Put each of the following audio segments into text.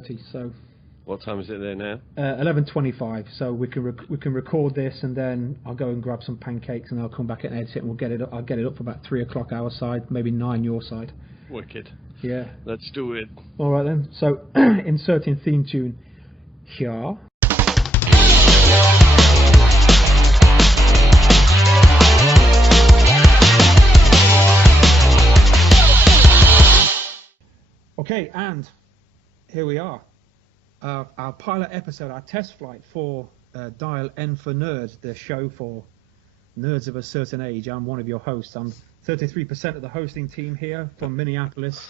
So what time is it there now? 11:25. So we can record this, and then I'll go and grab some pancakes, and I'll come back and edit it, and we'll get it up. I'll get it up for about 3 o'clock our side, maybe 9 your side. Wicked. Yeah. Let's do it. All right then. So inserting theme tune here. Okay, and here we are. Our pilot episode, our test flight for Dial N for Nerds, the show for nerds of a certain age. I'm one of your hosts. I'm 33% of the hosting team here from Minneapolis.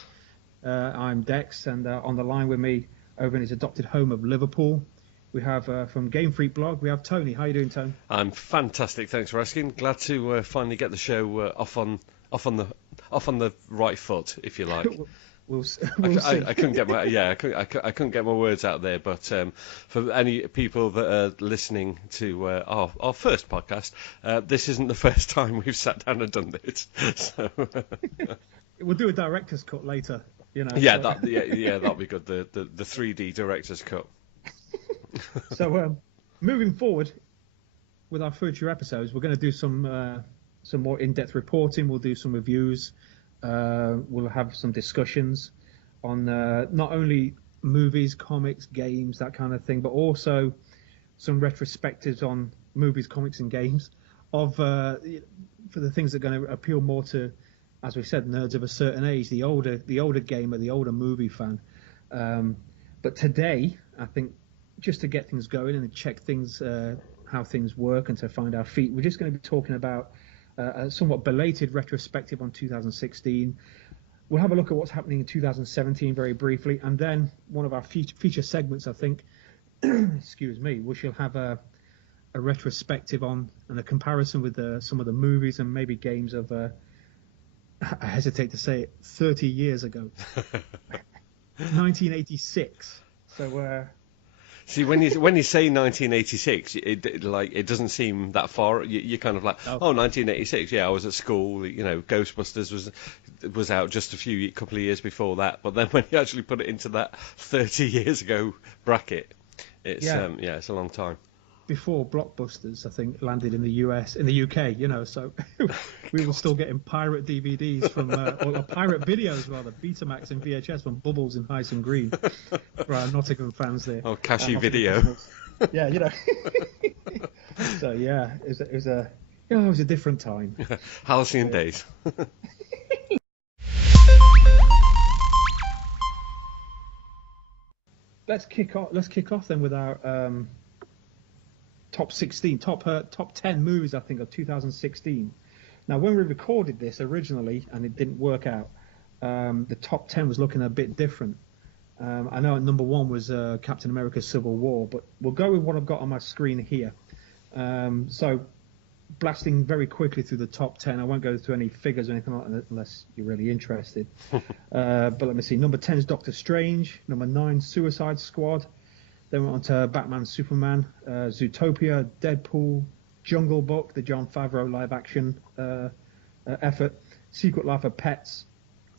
I'm Dex, and on the line with me over in his adopted home of Liverpool, we have from Game Freak blog, we have Tony. How you doing, Tony? I'm fantastic. Thanks for asking. Glad to finally get the show off on the right foot, if you like. We'll see. I couldn't get my I couldn't get my words out there. But for any people that are listening to our first podcast, this isn't the first time we've sat down and done this. So we'll do a director's cut later. You know. Yeah, so. That'll be good. The 3D director's cut. So moving forward with our future episodes, we're going to do some more in-depth reporting. We'll do some reviews. We'll have some discussions on not only movies, comics, games, that kind of thing, but also some retrospectives on movies, comics, and games of for the things that are going to appeal more to, as we said, nerds of a certain age, the older gamer, the older movie fan. But today, I think, just to get things going and check things, how things work, and to find our feet, we're just going to be talking about a somewhat belated retrospective on 2016. We'll have a look at what's happening in 2017 very briefly, and then one of our feature segments, I think, excuse me, we shall have a retrospective on and a comparison with some of the movies and maybe games of, I hesitate to say it, 30 years ago. 1986. So... See, when you say 1986, it doesn't seem that far. You're kind of like, 1986. Yeah, I was at school. You know, Ghostbusters was out just a couple of years before that. But then when you actually put it into that 30 years ago bracket, it's it's a long time. Before blockbusters, I think, landed in the UK, you know, so we were still getting pirate DVDs from, or pirate videos rather, Betamax and VHS from Bubbles in Hyson Green, for our Nottingham fans there. Oh, Cashy Video. Yeah, you know. So yeah, it was a different time. Halcyon days. Let's kick off then with our top 10 movies, I think, of 2016. Now, when we recorded this originally, and it didn't work out, the top 10 was looking a bit different. I know number 1 was Captain America: Civil War, but we'll go with what I've got on my screen here. So, blasting very quickly through the top 10. I won't go through any figures or anything like that unless you're really interested. But let me see. Number 10 is Doctor Strange. Number 9, Suicide Squad. Then we went on to Batman, Superman, Zootopia, Deadpool, Jungle Book, the Jon Favreau live-action effort, Secret Life of Pets.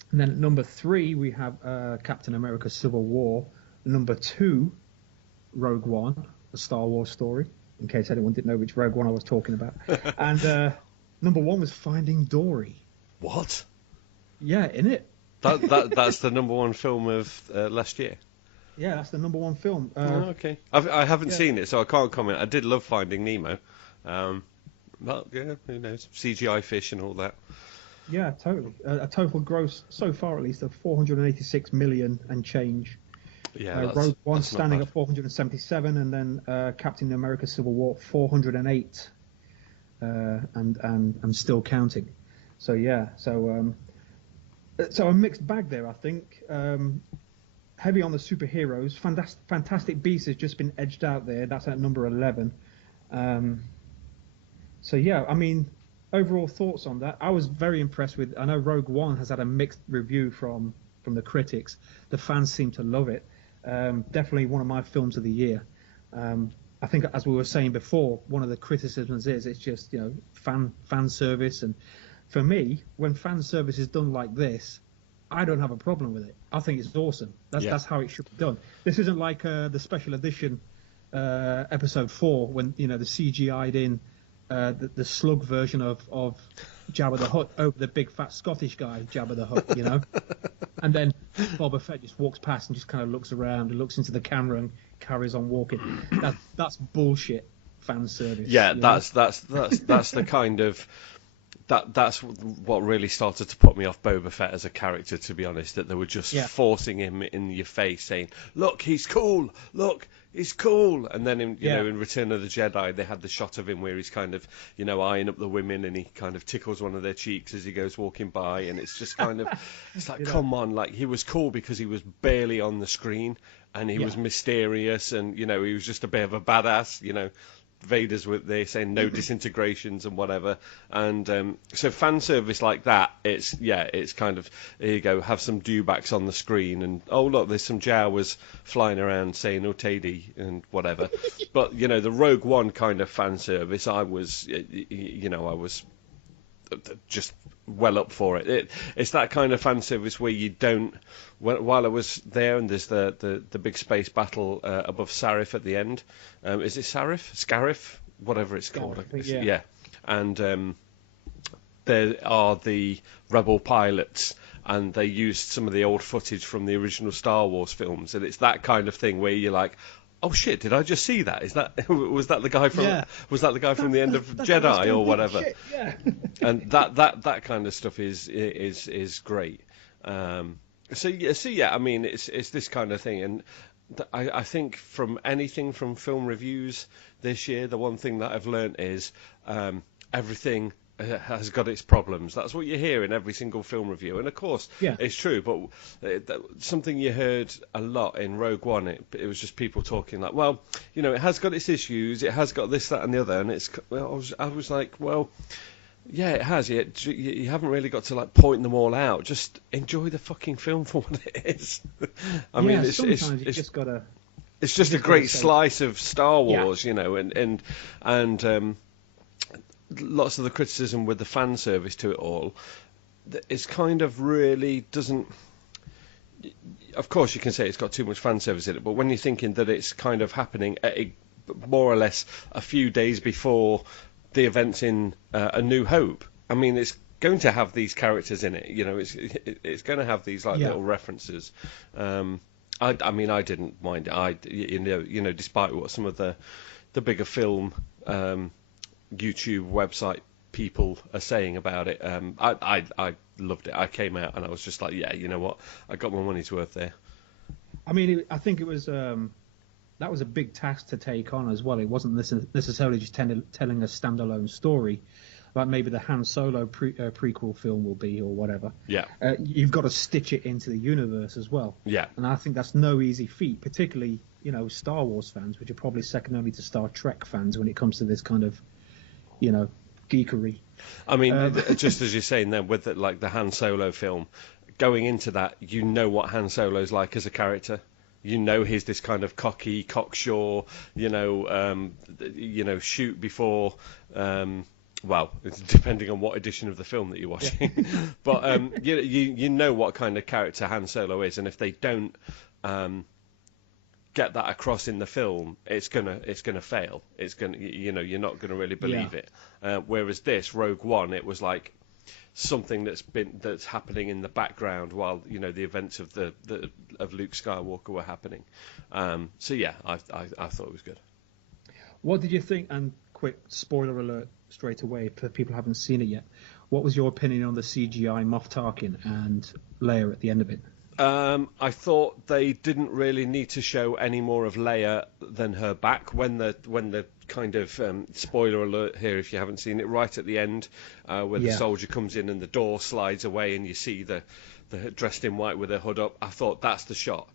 And then at number 3, we have Captain America: Civil War. Number 2, Rogue One, a Star Wars story, in case anyone didn't know which Rogue One I was talking about. And number 1 was Finding Dory. What? Yeah, innit? That's the number 1 film of last year. Yeah, that's the number 1 film. Okay. I haven't seen it, so I can't comment. I did love Finding Nemo. But, yeah, who knows? CGI fish and all that. Yeah, totally. A total gross, so far at least, of 486 million and change. Yeah, Rogue One standing at 477, and then Captain America: Civil War 408, and still counting. So yeah, so a mixed bag there, I think. Heavy on the superheroes. Fantastic Beasts has just been edged out there. That's at number 11. So yeah, I mean, overall thoughts on that. I was very impressed with. I know Rogue One has had a mixed review from the critics. The fans seem to love it. Definitely one of my films of the year. I think, as we were saying before, one of the criticisms is it's just, fan service, and for me, when fan service is done like this, I don't have a problem with it. I think it's awesome. That's how it should be done. This isn't like the special edition episode 4 when the CGI'd in the slug version of Jabba the Hutt over the big fat Scottish guy Jabba the Hutt, and then Boba Fett just walks past and just kind of looks around and looks into the camera and carries on walking. That's bullshit fan service. Yeah, that's the kind of that's what really started to put me off Boba Fett as a character, to be honest, that they were just forcing him in your face saying, look, he's cool, look, he's cool. And then in Return of the Jedi, they had the shot of him where he's kind of, eyeing up the women, and he kind of tickles one of their cheeks as he goes walking by, and it's just kind of, it's like, come on, like, he was cool because he was barely on the screen, and he was mysterious, and, he was just a bit of a badass, Vader's with there saying no disintegrations and whatever, and so fan service like that, it's kind of, here you go, have some dewbacks on the screen, and oh look, there's some Jawas flying around saying Otedi and whatever. But the Rogue One kind of fan service, I was just well up for it. It's that kind of fan service where you don't. While I was there, and there's the big space battle above Sarif at the end. Is it Sarif? Scarif? Whatever it's called. Yeah. And there are the rebel pilots, and they used some of the old footage from the original Star Wars films, and it's that kind of thing where you're like, oh shit, did I just see that? Was that the guy from was that the guy from the end of Jedi or whatever? Shit, yeah. And that kind of stuff is great. So yeah, I mean, it's this kind of thing, and I think from anything from film reviews this year, the one thing that I've learnt is everything has got its problems. That's what you hear in every single film review, and of course it's true, but something you heard a lot in Rogue One, it was just people talking like, well, it has got its issues, it has got this, that and the other, and I was like, well, yeah, it has. You haven't really got to like point them all out. Just enjoy the fucking film for what it is. I mean, it's just gotta. It's just a great slice of Star Wars, and lots of the criticism with the fan service to it all. It's kind of really doesn't. Of course, you can say it's got too much fan service in it, but when you're thinking that it's kind of happening at more or less a few days before the events in A New Hope, I mean, it's going to have these characters in it. It's going to have these little references. I mean, I didn't mind it. Despite what some of the bigger film YouTube website people are saying about it, I loved it. I came out and I was just like, yeah, you know what, I got my money's worth there. I mean, I think it was. That was a big task to take on as well. It wasn't necessarily just telling a standalone story, like maybe the Han Solo prequel film will be, or whatever. Yeah. You've got to stitch it into the universe as well. Yeah. And I think that's no easy feat, particularly Star Wars fans, which are probably second only to Star Trek fans when it comes to this kind of, geekery. I mean, just as you're saying then, with the Han Solo film, going into that, what Han Solo's like as a character. He's this kind of cocky, cocksure, shoot before, well, it's depending on what edition of the film that you're watching. But you know what kind of character Han Solo is, and if they don't get that across in the film, it's gonna fail. It's gonna, you're not gonna really believe it. Whereas this Rogue One, it was like something that's happening in the background while the events of of Luke Skywalker were happening. So yeah, I thought it was good. What did you think? And quick spoiler alert straight away for people who haven't seen it yet. What was your opinion on the CGI Moff Tarkin and Leia at the end of it? I thought they didn't really need to show any more of Leia than her back when the kind of spoiler alert here if you haven't seen it, right at the end where the soldier comes in and the door slides away and you see the dressed in white with her hood up. I thought that's the shot.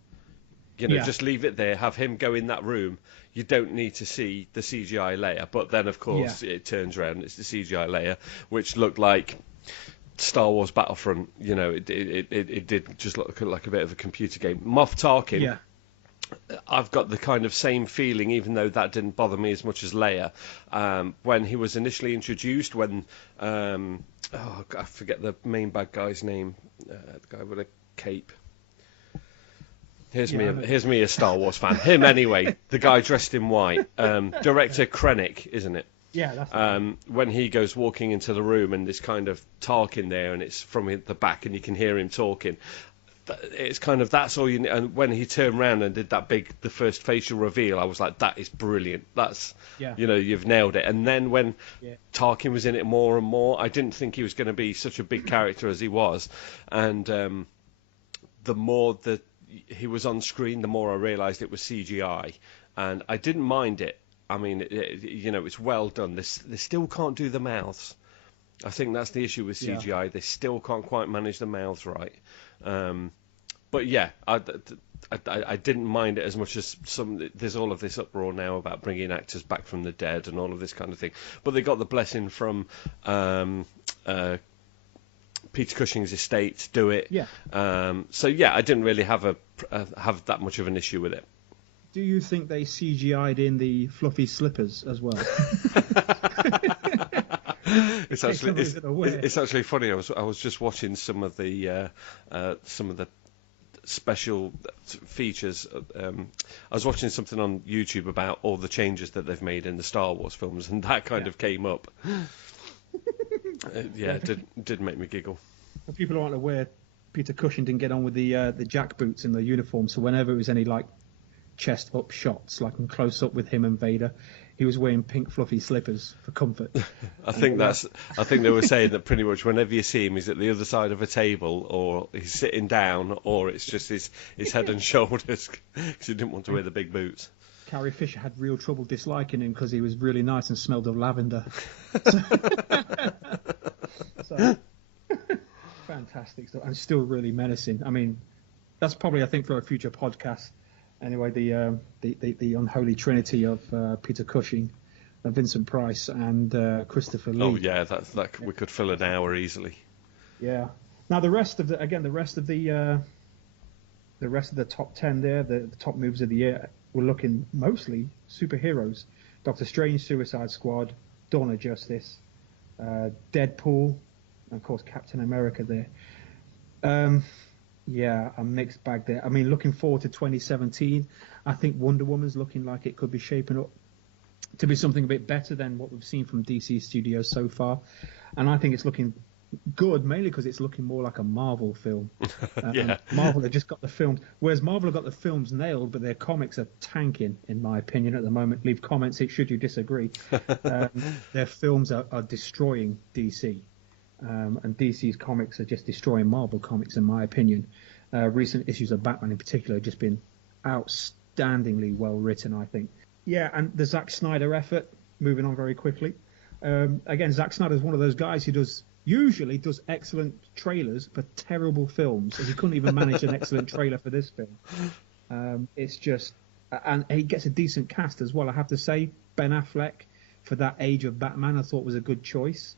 Just leave it there, have him go in that room. You don't need to see the CGI Leia. But then of course it turns around and it's the CGI Leia, which looked like Star Wars Battlefront. It did just look like a bit of a computer game. Moff Tarkin, I've got the kind of same feeling, even though that didn't bother me as much as Leia. When he was initially introduced, when I forget the main bad guy's name, the guy with a cape. Here's me a Star Wars fan. Him anyway, the guy dressed in white. Director Krennic, isn't it? Yeah, that's when he goes walking into the room and there's kind of talk in there and it's from the back and you can hear him talking. It's kind of, that's all you need. And when he turned around and did the first facial reveal, I was like, that is brilliant. That's, you've nailed it. And then when Tarkin was in it more and more, I didn't think he was going to be such a big character as he was. And the more that he was on screen, the more I realised it was CGI. And I didn't mind it. I mean, it's well done. They still can't do the mouths. I think that's the issue with CGI. Yeah. They still can't quite manage the mouths right. But yeah, I didn't mind it as much as there's all of this uproar now about bringing actors back from the dead and all of this kind of thing. But they got the blessing from Peter Cushing's estate to do it. Yeah. So yeah, I didn't really have that much of an issue with it. Do you think they CGI'd in the fluffy slippers as well? It's actually funny. I was just watching some of the special features. I was watching something on YouTube about all the changes that they've made in the Star Wars films, and that kind of came up. It did make me giggle. For people who aren't aware, Peter Cushing didn't get on with the jack boots in the uniform, so whenever it was any chest up shots, like in close up with him and Vader, he was wearing pink fluffy slippers for comfort. I think they were saying that pretty much whenever you see him, he's at the other side of a table, or he's sitting down, or it's just his head and shoulders, because he didn't want to wear the big boots. Carrie Fisher had real trouble disliking him because he was really nice and smelled of lavender. So fantastic stuff, and still really menacing. I mean, that's probably, I think, for a future podcast. Anyway, the unholy trinity of Peter Cushing, Vincent Price, and Christopher Lee. Oh yeah, we could fill an hour easily. Yeah. Now the rest of the top 10 there, the top movies of the year, we're looking mostly superheroes: Doctor Strange, Suicide Squad, Dawn of Justice, Deadpool, and of course Captain America there. Yeah, a mixed bag there. I mean, looking forward to 2017, I think Wonder Woman's looking like it could be shaping up to be something a bit better than what we've seen from DC Studios so far. And I think it's looking good, mainly because it's looking more like a Marvel film. Yeah. Marvel have just got the films, whereas Marvel have got the films nailed, but their comics are tanking, in my opinion, at the moment. Leave comments should you disagree. Their films are destroying DC. And DC's comics are just destroying Marvel comics, in my opinion. Recent issues of Batman in particular have just been outstandingly well written, I think. Yeah, and the Zack Snyder effort, moving on very quickly. Again, Zack Snyder is one of those guys who usually does excellent trailers for terrible films, and he couldn't even manage an excellent trailer for this film. It's just... And he gets a decent cast as well, I have to say. Ben Affleck, for that age of Batman, I thought was a good choice.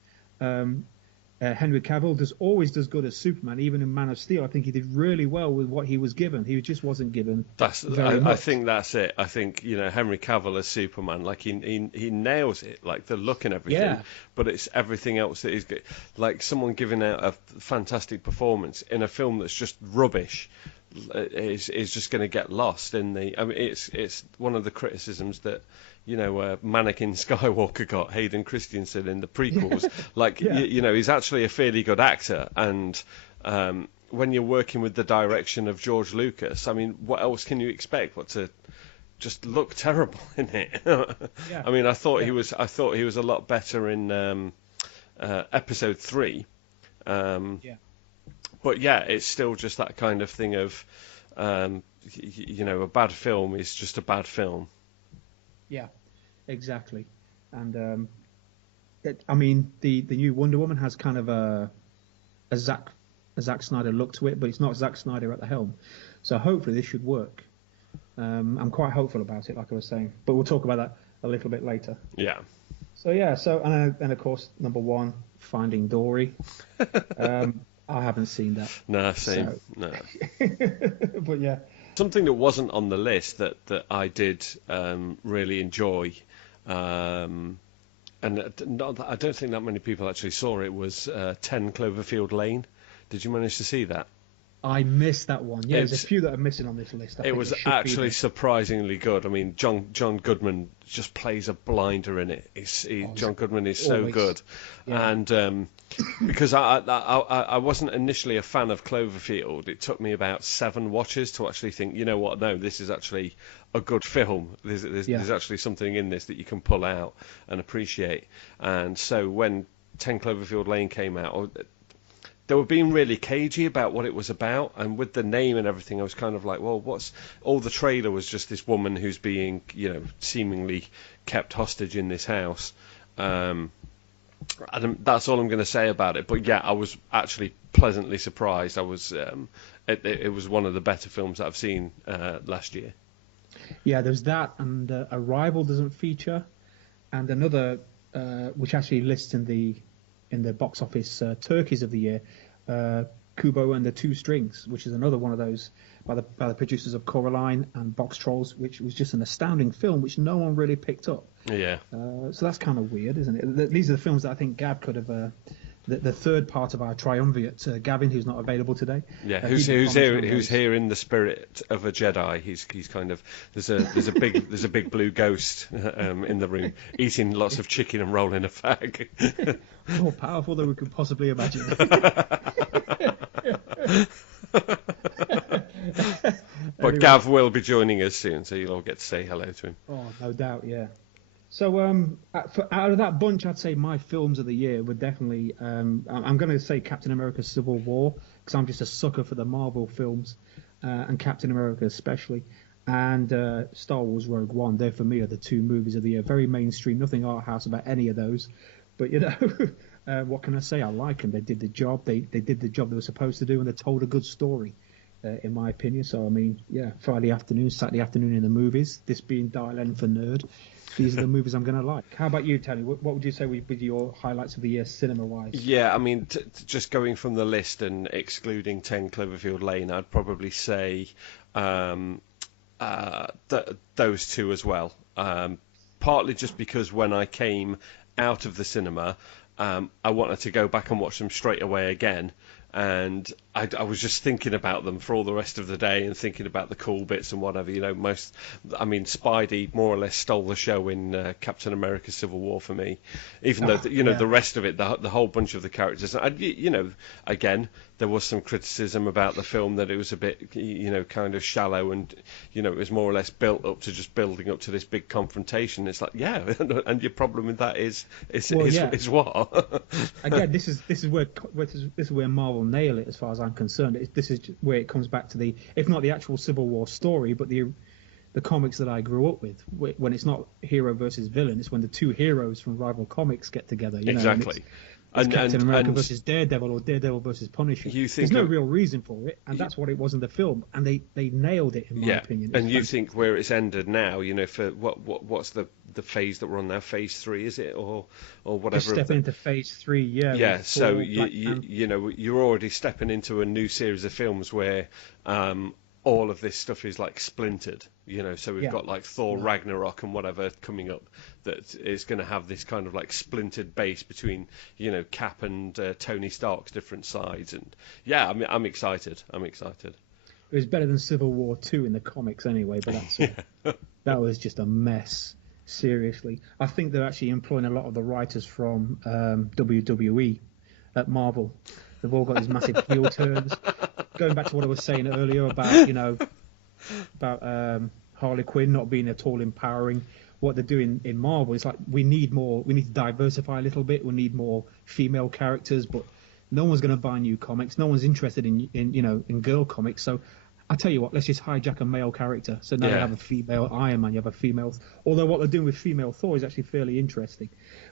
Henry Cavill always does good as Superman, even in Man of Steel. I think he did really well with what he was given. He just wasn't given very much. I think that's it. I think Henry Cavill as Superman, like he nails it, like the look and everything. Yeah. But it's everything else that is good. Like someone giving out a fantastic performance in a film that's just rubbish is just going to get lost in the. I mean, it's one of the criticisms that. Mannequin Skywalker got Hayden Christensen in the prequels. He's actually a fairly good actor, and when you're working with the direction of George Lucas, I mean, what else can you expect but to just look terrible in it? Yeah. I mean, I thought he was a lot better in Episode 3. But yeah, it's still just that kind of thing of a bad film is just a bad film. Yeah, exactly. And I mean, the new Wonder Woman has kind of a Zack Snyder look to it, but it's not Zack Snyder at the helm. So hopefully this should work. I'm quite hopeful about it, like I was saying. But we'll talk about that a little bit later. Yeah. So and of course, number one, Finding Dory. I haven't seen that. No, same. So. No. But yeah. Something that wasn't on the list that I did really enjoy, and I don't think that many people actually saw it, was 10 Cloverfield Lane. Did you manage to see that? I missed that one. Yeah, there's a few that are missing on this list. It was actually surprisingly good. I mean, John Goodman just plays a blinder in it. John Goodman is so good, yeah. And because I wasn't initially a fan of Cloverfield, it took me about 7 watches to actually think, you know what? No, this is actually a good film. There's actually something in this that you can pull out and appreciate. And so when 10 Cloverfield Lane came out, they were being really cagey about what it was about, and with the name and everything, I was kind of like, well, all the trailer was just this woman who's being, seemingly kept hostage in this house. And that's all I'm going to say about it. But yeah, I was actually pleasantly surprised. I was, it was one of the better films that I've seen last year. Yeah, there's that, and Arrival doesn't feature, and another which actually lists in the box office turkeys of the year, Kubo and the Two Strings, which is another one of those by the producers of Coraline and Box Trolls, which was just an astounding film which no one really picked up. Yeah. So that's kind of weird, isn't it? These are the films that I think Gab could have. The third part of our triumvirate, Gavin, who's not available today. Yeah, who's here in the spirit of a Jedi. He's kind of there's a big blue ghost in the room eating lots of chicken and rolling a fag. More powerful than we could possibly imagine. But Gav will be joining us soon, so you'll all get to say hello to him. Oh, no doubt, yeah. So out of that bunch, I'd say my films of the year were definitely, I'm going to say Captain America Civil War, because I'm just a sucker for the Marvel films, and Captain America especially, and Star Wars Rogue One. They, for me, are the 2 movies of the year. Very mainstream, nothing art house about any of those. But, what can I say? I like them. They did the job. They did the job they were supposed to do, and they told a good story, in my opinion. So, I mean, yeah, Friday afternoon, Saturday afternoon in the movies, this being Dial N for Nerd. These are the movies I'm going to like. How about you, Tony? What would you say with your highlights of the year, cinema-wise? Yeah, I mean, just going from the list and excluding 10 Cloverfield Lane, I'd probably say those 2 as well. Partly just because when I came out of the cinema, I wanted to go back and watch them straight away again. And I was just thinking about them for all the rest of the day and thinking about the cool bits and whatever. Spidey more or less stole the show in Captain America Civil War for me, even though the rest of it, the whole bunch of the characters. Again, there was some criticism about the film that it was a bit, kind of shallow, and it was more or less built up to just building up to this big confrontation. It's like, yeah, and your problem with that is what? Again, this is where Marvel nail it as far as I'm concerned. This is where it comes back to the, if not the actual Civil War story, but the comics that I grew up with. When it's not hero versus villain, it's when the 2 heroes from rival comics get together. Exactly. It's Captain America versus Daredevil, or Daredevil versus Punisher. There's no real reason for it, and that's what it was in the film, and they nailed it, in my opinion. And you think where it's ended now, for what's the phase that we're on now? Phase 3, is it, or whatever? Just stepping into phase 3, yeah. Yeah, so you're already stepping into a new series of films where all of this stuff is like splintered, so we've got like Thor Ragnarok and whatever coming up that is going to have this kind of like splintered base between, Cap and Tony Stark's different sides. And yeah, I'm excited. It was better than Civil War 2 in the comics anyway, but that was just a mess. Seriously. I think they're actually employing a lot of the writers from WWE at Marvel. They've all got these massive heel turns. Going back to what I was saying earlier about Harley Quinn not being at all empowering. What they're doing in Marvel is like, we need to diversify a little bit. We need more female characters, but no one's going to buy new comics. No one's interested in girl comics. So I tell you what, let's just hijack a male character. So now you have a female Iron Man, you have a female. Although what they're doing with female Thor is actually fairly interesting,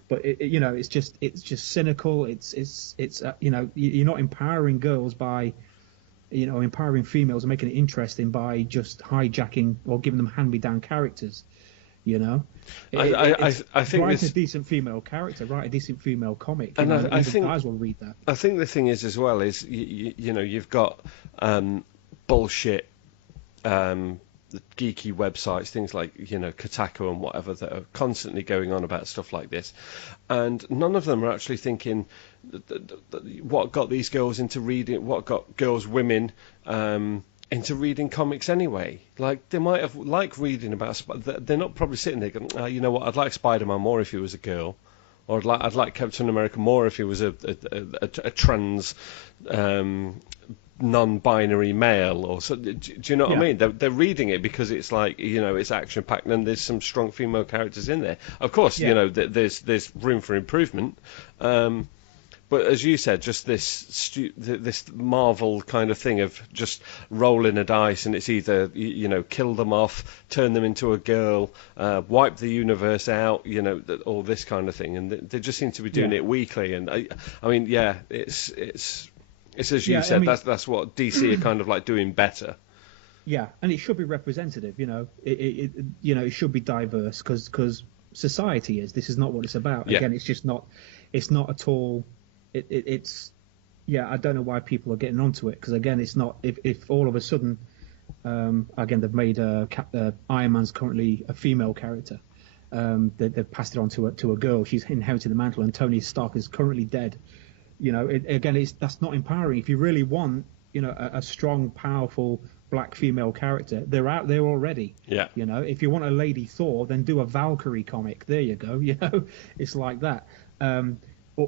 but it's just cynical. It's you're not empowering girls by, empowering females and making it interesting by just hijacking or giving them hand-me-down characters. I think write a decent female character, write a decent female comic, and I think guys will read that. I think the thing is as well is you've got bullshit the geeky websites, things like Kotaku and whatever, that are constantly going on about stuff like this, and none of them are actually thinking what got these girls into reading, what got women into reading comics anyway. Like, they might have liked reading about, they're not probably sitting there going, you know what, I'd like Spider-Man more if he was a girl, or I'd like Captain America more if he was a trans non-binary male, or so. Do you know what I mean? They're reading it because it's like, it's action packed and there's some strong female characters in there. Of course, there's room for improvement. But as you said, just this Marvel kind of thing of just rolling a dice, and it's either kill them off, turn them into a girl, wipe the universe out, all this kind of thing, and they just seem to be doing it weekly. And I mean, it's as you said, that's what DC are kind of like doing better. Yeah, and it should be representative. It should be diverse because society is. This is not what it's about. Yeah. Again, it's just not. It's not at all. It's I don't know why people are getting onto it, because again, it's not. If all of a sudden, again, they've made Iron Man's currently a female character. They've passed it on to a girl. She's inherited the mantle, and Tony Stark is currently dead. That's not empowering. If you really want, a strong, powerful black female character, they're out there already. Yeah. If you want a Lady Thor, then do a Valkyrie comic. There you go. It's like that.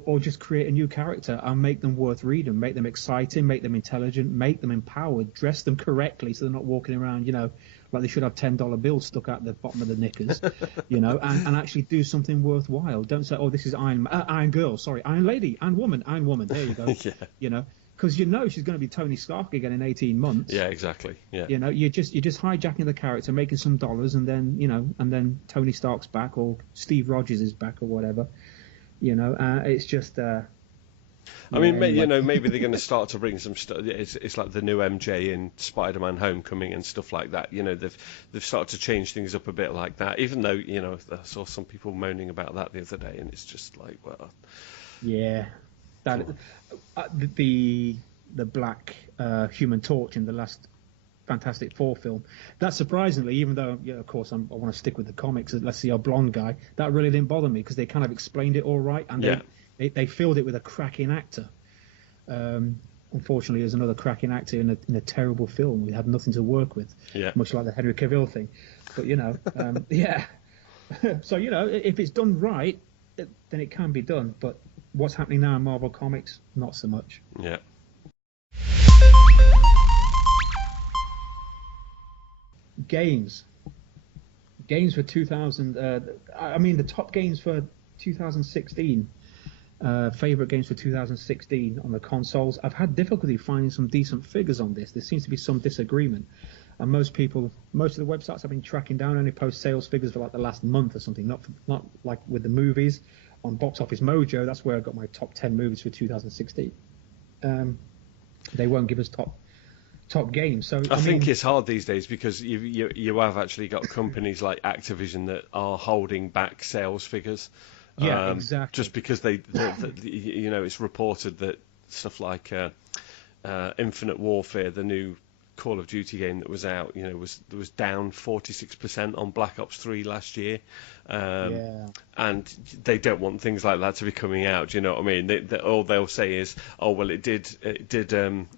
Or just create a new character and make them worth reading, make them exciting, make them intelligent, make them empowered, dress them correctly so they're not walking around, like they should have $10 bills stuck out the bottom of the knickers, and actually do something worthwhile. Don't say, oh, this is Iron Girl, sorry, Iron Lady, Iron Woman. There you go. Because she's going to be Tony Stark again in 18 months. Yeah, exactly. Yeah. You're just hijacking the character, making some dollars, and then Tony Stark's back, or Steve Rogers is back, or whatever. It's just. I mean, maybe they're going to start to bring some stuff. It's like the new MJ in Spider-Man: Homecoming and stuff like that. They've started to change things up a bit like that. Even though I saw some people moaning about that the other day, and it's just like, well. Yeah, that the Black Human Torch in the last Fantastic Four film. That surprisingly, even though, of course, I want to stick with the comics, let's see, our blonde guy, that really didn't bother me because they kind of explained it all right, and they filled it with a cracking actor. Unfortunately, there's another cracking actor in a terrible film. We had nothing to work with, much like the Henry Cavill thing. But, So, if it's done right, then it can be done. But what's happening now in Marvel Comics, not so much. Yeah. Games for 2000. The top games for 2016. Favorite games for 2016 on the consoles. I've had difficulty finding some decent figures on this. There seems to be some disagreement, and most of the websites I've been tracking down only post sales figures for like the last month or something. Not like with the movies on Box Office Mojo. That's where I got my top 10 movies for 2016. They won't give us top games. So I think it's hard these days because you have actually got companies like Activision that are holding back sales figures. Yeah, exactly. Just because it's reported that stuff like Infinite Warfare, the new Call of Duty game that was out, was down 46% on Black Ops 3 last year, and they don't want things like that to be coming out. Do you know what I mean? All they'll say is, "Oh well, it did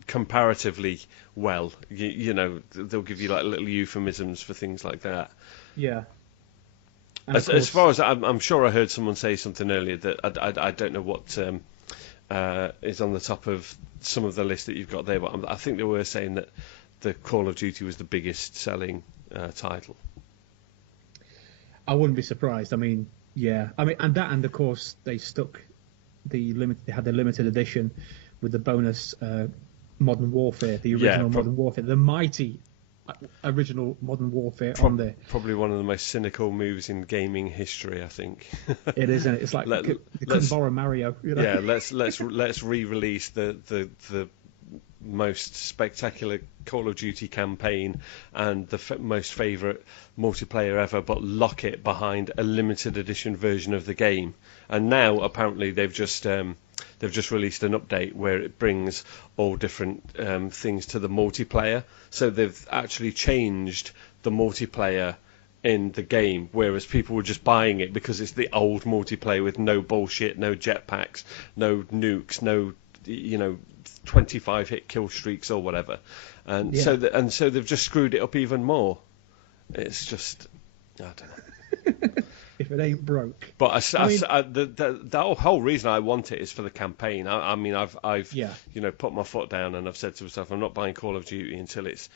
comparatively well." They'll give you like little euphemisms for things like that. Yeah. As far as I'm sure I heard someone say something earlier that I don't know what is on the top of some of the list that you've got there, but I think they were saying that the Call of Duty was the biggest selling title. I wouldn't be surprised. And of course they stuck they had the limited edition with the bonus Modern Warfare, the original Modern Warfare, the mighty original Modern Warfare on there. Probably one of the most cynical moves in gaming history, I think. It is, and it's like you couldn't borrow Mario. Yeah, let's re-release the most spectacular Call of Duty campaign and the most favourite multiplayer ever, but lock it behind a limited edition version of the game. And now apparently they've just released an update where it brings all different things to the multiplayer. So they've actually changed the multiplayer in the game, whereas people were just buying it because it's the old multiplayer with no bullshit, no jetpacks, no nukes, no 25 hit kill streaks or whatever, and so they've just screwed it up even more. It's just, I don't know. If it ain't broke. But the whole reason I want it is for the campaign. I mean, I've put my foot down and I've said to myself, I'm not buying Call of Duty until it's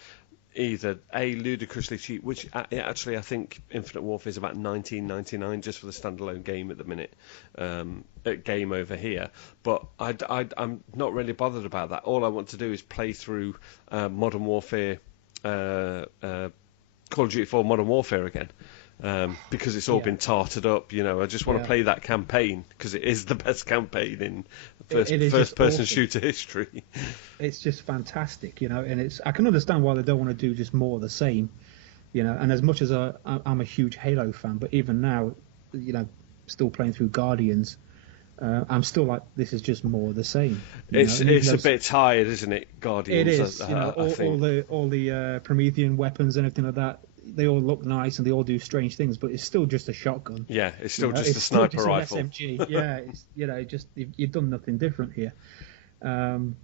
either ludicrously cheap, which actually I think Infinite Warfare is about $19.99 just for the standalone game at the minute, at Game Over here. But I'm not really bothered about that. All I want to do is play through Modern Warfare, Call of Duty 4 Modern Warfare again. Because it's all been tarted up, I just want to play that campaign because it is the best campaign in first-person shooter history. It's just fantastic, and I can understand why they don't want to do just more of the same, And as much as I'm a huge Halo fan, but even now, still playing through Guardians, I'm still like, this is just more of the same. It's a bit tired, isn't it, Guardians? It is. All the Promethean weapons and everything like that. They all look nice and they all do strange things, but it's still just a shotgun. Yeah, it's still just a sniper rifle. SMG. Yeah, you've done nothing different here. And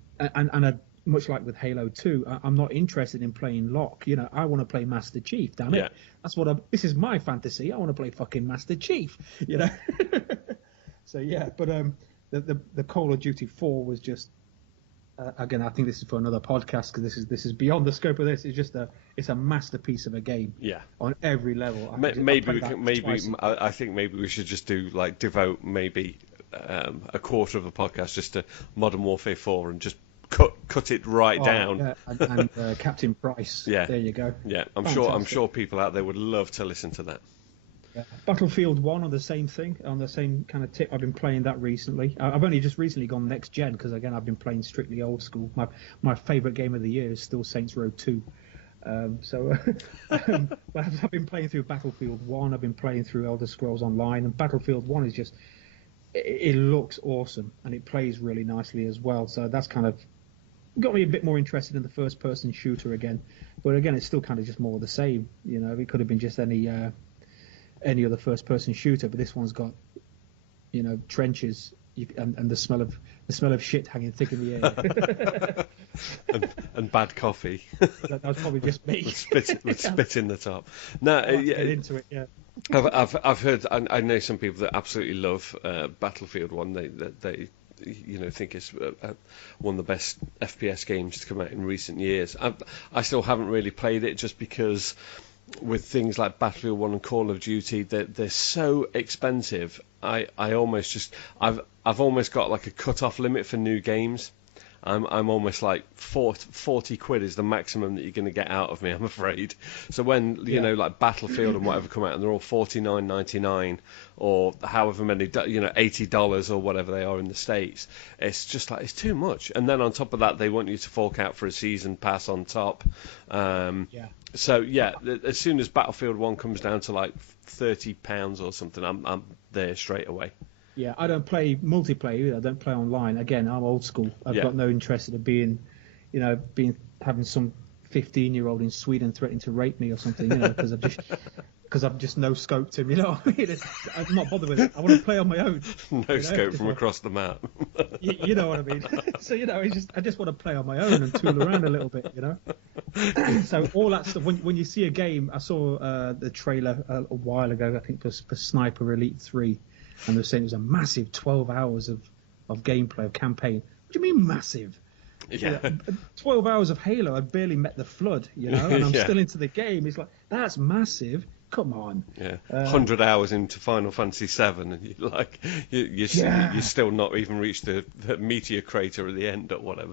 much like with Halo 2, I'm not interested in playing Locke. I want to play Master Chief. Damn it, that's what this is my fantasy. I want to play fucking Master Chief. So yeah, but the Call of Duty 4 was just. Again, I think this is for another podcast because this is beyond the scope of this. It's a masterpiece of a game. Yeah. On every level. I think maybe we should just devote maybe a quarter of a podcast just to Modern Warfare 4 and just cut it right down. Yeah. And Captain Price. Yeah. There you go. Yeah. I'm sure people out there would love to listen to that. Yeah. Battlefield 1 on the same thing, on the same kind of tip. I've been playing that recently. I've only just recently gone next gen because again I've been playing strictly old school. My favourite game of the year is still Saints Row 2. I've been playing through Battlefield 1. I've been playing through Elder Scrolls Online, and Battlefield 1 is just it looks awesome and it plays really nicely as well. So that's kind of got me a bit more interested in the first-person shooter again. But again, it's still kind of just more of the same. It could have been just any other first-person shooter, but this one's got, trenches and the smell of shit hanging thick in the air, and bad coffee. That was probably just me. with spit in the top. No, get into it. Yeah. I've heard. I know some people that absolutely love Battlefield 1. They think it's one of the best FPS games to come out in recent years. I still haven't really played it just because. With things like Battlefield 1 and Call of Duty, they're so expensive. I've almost got like a cut-off limit for new games. I'm almost like 40 quid is the maximum that you're going to get out of me, I'm afraid. So when like Battlefield and whatever come out and they're all $49.99 or however many, $80 or whatever they are in the States, it's just like it's too much. And then on top of that, they want you to fork out for a season pass on top. So yeah, as soon as Battlefield 1 comes down to like £30 or something, I'm there straight away. Yeah, I don't play multiplayer either. I don't play online. Again, I'm old school. I've got no interest in having some 15-year-old in Sweden threatening to rape me or something, because I've just no scoped him. I'm not bothered with it. I want to play on my own. No scope from across the map. You know what I mean? So I just want to play on my own and tool around a little bit. So all that stuff. When you see a game, I saw the trailer a while ago. I think for Sniper Elite 3. And they're saying it was a massive 12 hours of gameplay, of campaign. What do you mean massive? Yeah. 12 hours of Halo, I'd barely met the flood, and I'm still into the game. It's like, that's massive. Come on. Yeah. 100 hours into Final Fantasy 7 and you're still not even reached the meteor crater at the end or whatever.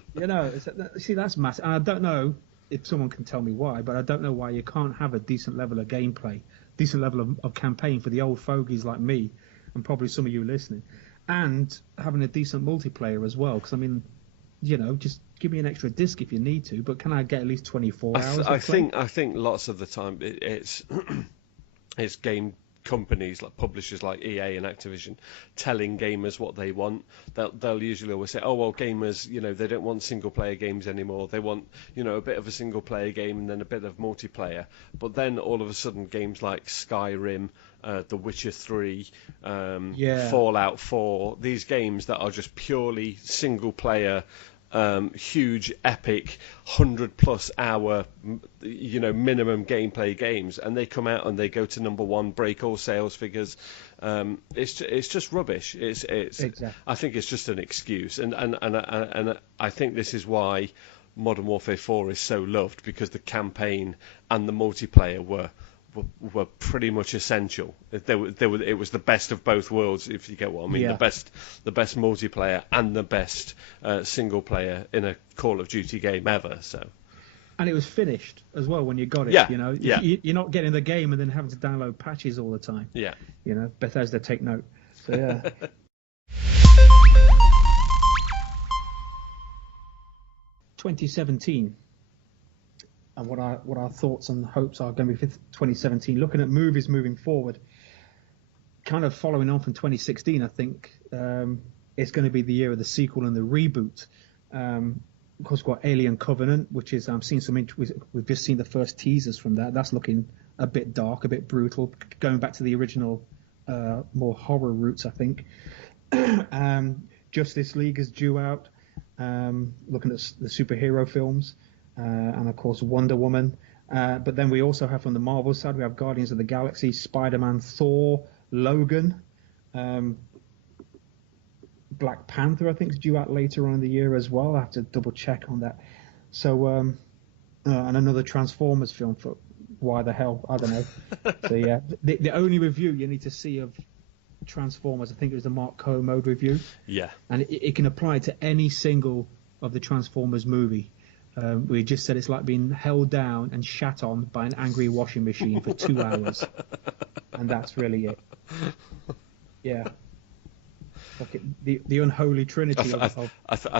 See, that's massive. And I don't know if someone can tell me why, but I don't know why you can't have a decent level of gameplay, decent level of campaign for the old fogies like me, and probably some of you listening, and having a decent multiplayer as well. Because just give me an extra disc if you need to, but can I get at least 24 hours? I think lots of the time it's game companies like publishers like EA and Activision telling gamers what they want. They'll usually always say, oh well, gamers, they don't want single player games anymore. They want a bit of a single player game and then a bit of multiplayer. But then all of a sudden games like Skyrim, The Witcher 3, Fallout 4, these games that are just purely single player, huge, epic, 100+ hour, minimum gameplay games, and they come out and they go to number one, break all sales figures. It's just rubbish. It's Exactly. I think it's just an excuse, and I think this is why Modern Warfare 4 is so loved, because the campaign and the multiplayer were pretty much essential. It was the best of both worlds, if you get what I mean. Yeah. The best multiplayer and the best single player in a Call of Duty game ever. So. And it was finished as well when you got it. Yeah. Yeah. You're not getting the game and then having to download patches all the time. Yeah. Bethesda, take note. So yeah. (2017) and what our thoughts and hopes are going to be for 2017. Looking at movies moving forward, kind of following on from 2016, I think it's going to be the year of the sequel and the reboot. Of course, we've got Alien Covenant, which is I'm seeing we've just seen the first teasers from that. That's looking a bit dark, a bit brutal, going back to the original more horror roots, I think. Justice League is due out. Looking at the superhero films, and of course Wonder Woman. But then we also have, from the Marvel side, we have Guardians of the Galaxy, Spider-Man, Thor, Logan, Black Panther, I think, is due out later on in the year as well. I have to double check on that. So, and another Transformers film, for why the hell, I don't know. So yeah, the only review you need to see of Transformers, I think it was the Mark Kermode review. Yeah. And it can apply to any single of the Transformers movie. We just said it's like being held down and shat on by an angry washing machine for 2 hours. And that's really it. Yeah. Like the unholy trinity I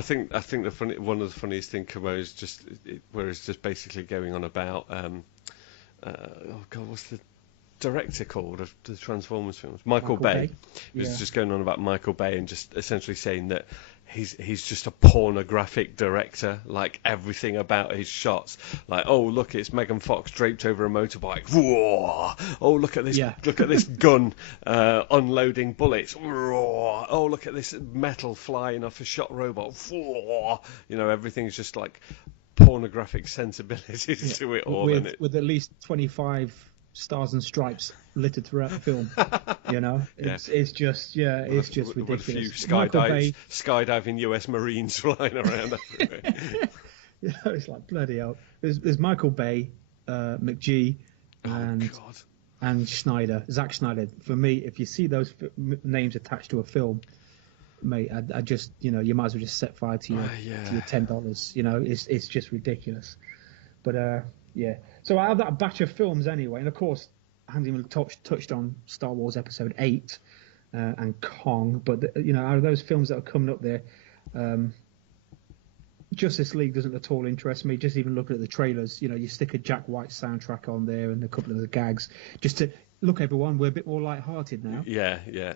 think one of the funniest things Kermode is just where it's just basically going on about what's the director called of the Transformers films? Michael Bay. He was just going on about Michael Bay and just essentially saying that he's just a pornographic director, like everything about his shots. Like, oh look, it's Megan Fox draped over a motorbike. Whoa! Oh look at this! Yeah. Look at this gun unloading bullets. Whoa! Oh look at this metal flying off a shot robot. Whoa! Everything's just like pornographic sensibilities to it all. With at least 25 stars and stripes littered throughout the film. It's just ridiculous. With a few skydiving US Marines flying around everywhere. It's like bloody hell. There's Michael Bay, McGee, and Snyder, Zack Snyder. For me, if you see those names attached to a film, mate, I just you might as well just set fire to your $10. It's just ridiculous. But yeah. So out of that batch of films anyway, and of course, I haven't even touched on Star Wars Episode 8 and Kong, but out of those films that are coming up there, Justice League doesn't at all interest me. Just even looking at the trailers, you stick a Jack White soundtrack on there and a couple of the gags, just to look, everyone, we're a bit more light-hearted now. Yeah.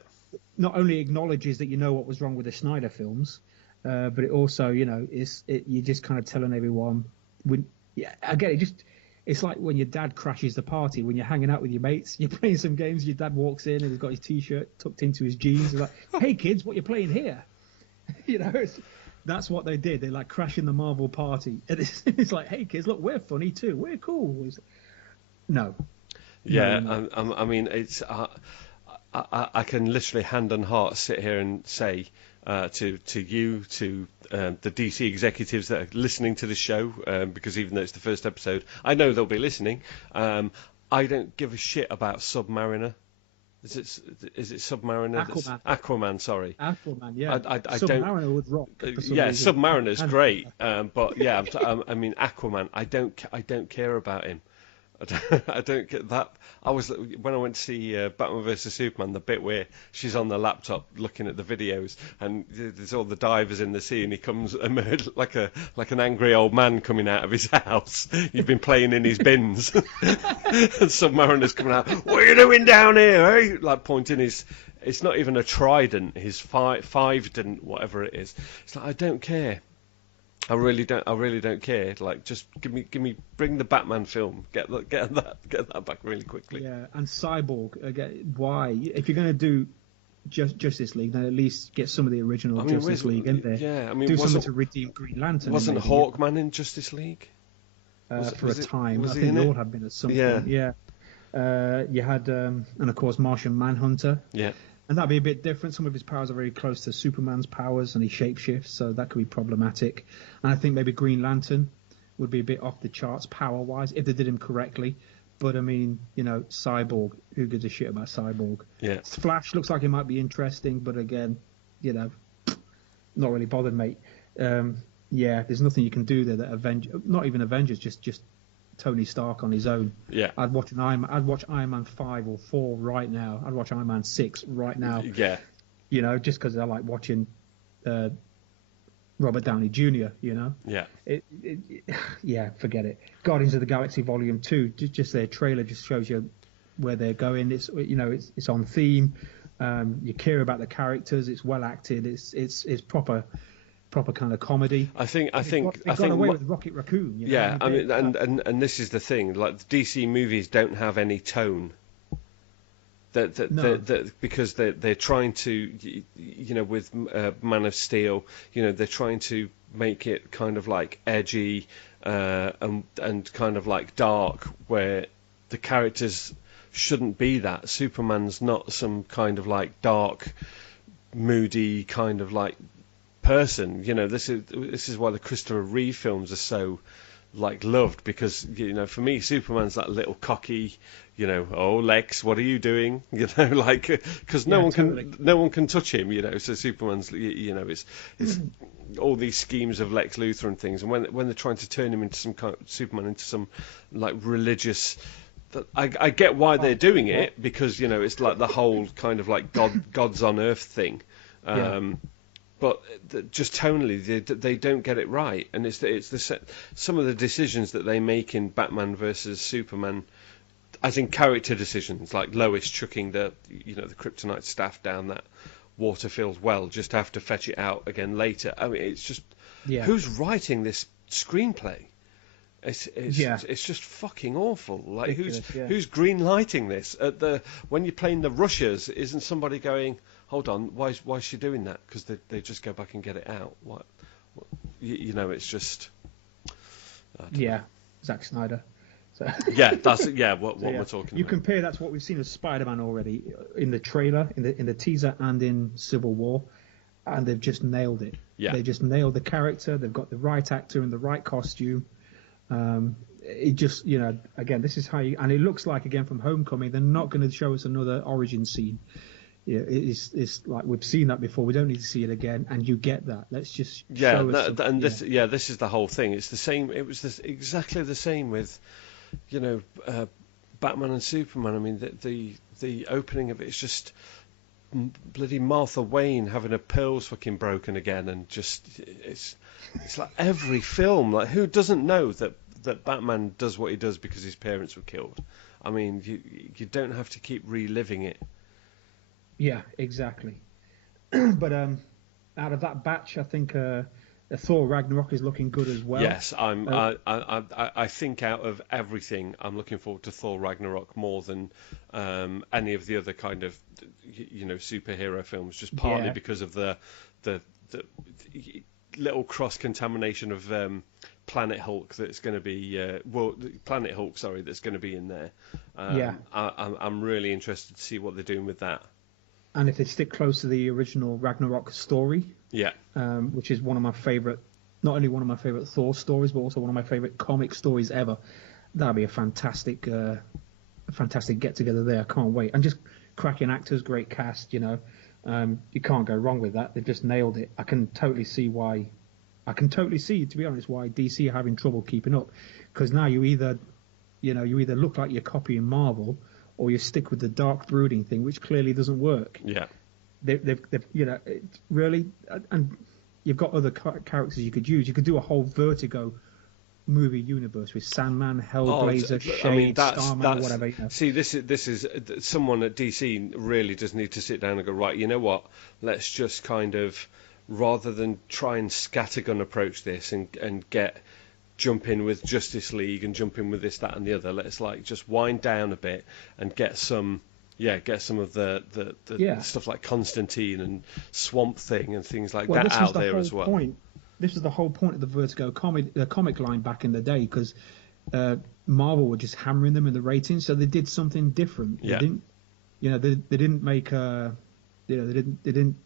Not only acknowledges that what was wrong with the Snyder films, but it also, you're just kind of telling everyone. I get it. It's like when your dad crashes the party, when you're hanging out with your mates, you're playing some games, your dad walks in and he's got his T-shirt tucked into his jeans. He's like, hey, kids, what you playing here? That's what they did. They're like crashing the Marvel party. And it's like, hey, kids, look, we're funny too. We're cool. No. Yeah, no. I mean, it's... I can literally hand on heart sit here and say to you, to the DC executives that are listening to the show, because even though it's the first episode, I know they'll be listening. I don't give a shit about Submariner. Is it Submariner? Aquaman, sorry. Aquaman, yeah. I Submariner don't, would rock. Yeah, Submariner's great, but yeah, I mean Aquaman. I don't care about him. I don't get that. When I went to see Batman vs Superman, the bit where she's on the laptop looking at the videos, and there's all the divers in the sea, and he comes emerged like an angry old man coming out of his house. He's been playing in his bins, and Submariner's coming out. What are you doing down here? Eh? Like pointing his. It's not even a trident. His five didn't, whatever it is. It's like, I don't care. I really don't care. Like, just bring the Batman film. Get that back really quickly. Yeah, and Cyborg again. Why? If you're going to do Justice League, then at least get some of the original Justice League in there. Yeah, I mean, do something to redeem Green Lantern. Wasn't Hawkman in Justice League? For a time, I think they all have been at some point. Yeah. You had, and of course, Martian Manhunter. Yeah. And that'd be a bit different. Some of his powers are very close to Superman's powers, and he shapeshifts, so that could be problematic. And I think maybe Green Lantern would be a bit off the charts power-wise if they did him correctly. But I mean, Cyborg. Who gives a shit about Cyborg? Yeah. Flash looks like it might be interesting, but again, not really bothered, mate. Yeah, there's nothing you can do there that not even Avengers, just Tony Stark on his own. Yeah. I'd watch Iron Man 5 or 4 right now. I'd watch Iron Man 6 right now. Yeah. Just because I like watching Robert Downey Jr., Yeah. Yeah, forget it. Guardians of the Galaxy Volume 2, just their trailer just shows you where they're going. It's it's on theme. You care about the characters. It's well acted. It's proper kind of comedy. I think got away with Rocket Raccoon. Yeah, I mean, and this is the thing. Like, the DC movies don't have any tone. Because they're trying to, with Man of Steel, they're trying to make it kind of like edgy and kind of like dark, where the characters shouldn't be that. Superman's not some kind of like dark, moody kind of like person. This is why the Christopher Reeve films are so like loved, because for me Superman's that little cocky, oh Lex, what are you doing? Like, because no one can touch him. So Superman's it's all these schemes of Lex Luthor and things, and when they're trying to turn him into some kind Superman into some like religious. I get why they're doing it, because it's like the whole kind of like God's on Earth thing. But just tonally, they don't get it right, and some of the decisions that they make in Batman versus Superman, as in character decisions, like Lois chucking the kryptonite staff down that water-filled well just to have to fetch it out again later. I mean, it's just who's writing this screenplay? It's just fucking awful. Like, who's green lighting this when you're playing the Russias? Isn't somebody going, hold on, why is she doing that? Because they just go back and get it out. What it's just. Zack Snyder. So. That's what we're talking about. You compare that to what we've seen of Spider-Man already in the trailer, in the teaser, and in Civil War, and they've just nailed it. Yeah. They just nailed the character. They've got the right actor in the right costume. It just, again, this is how and it looks like, again, from Homecoming, they're not going to show us another origin scene. Yeah, it's like we've seen that before. We don't need to see it again, and you get that. Let's just show us this is the whole thing. It's the same. It was exactly the same with, Batman and Superman. I mean, the opening of it is just bloody Martha Wayne having her pearls fucking broken again, and just it's like every film. Like, who doesn't know that Batman does what he does because his parents were killed? I mean, you don't have to keep reliving it. Yeah, exactly. But out of that batch, I think Thor Ragnarok is looking good as well. Yes, I think out of everything, I'm looking forward to Thor Ragnarok more than any of the other kind of superhero films, just partly because of the little cross contamination of Planet Hulk that's going to be Planet Hulk, sorry, that's going to be in there. I'm really interested to see what they're doing with that. And if they stick close to the original Ragnarok story, which is one of my favourite, not only one of my favourite Thor stories, but also one of my favourite comic stories ever, that'll be a fantastic get together there. I can't wait. And just cracking actors, great cast. You can't go wrong with that. They've just nailed it. I can totally see, to be honest, why DC are having trouble keeping up, because now you either you either look like you're copying Marvel, or you stick with the dark brooding thing, which clearly doesn't work. Yeah. They've it's really, and you've got other characters you could use. You could do a whole Vertigo movie universe with Sandman, Hellblazer, Shade, Starman, or whatever. See, this is someone at DC really does need to sit down and go, right, you know what? Let's just kind of, rather than try and scattergun approach this and jump in with Justice League and jump in with this, that, and the other. Let's just wind down a bit and get some of the stuff like Constantine and Swamp Thing and things like that out there as well. This was the whole point of the Vertigo comic line back in the day, because Marvel were just hammering them in the ratings, so they did something different. Yeah. They didn't make they didn't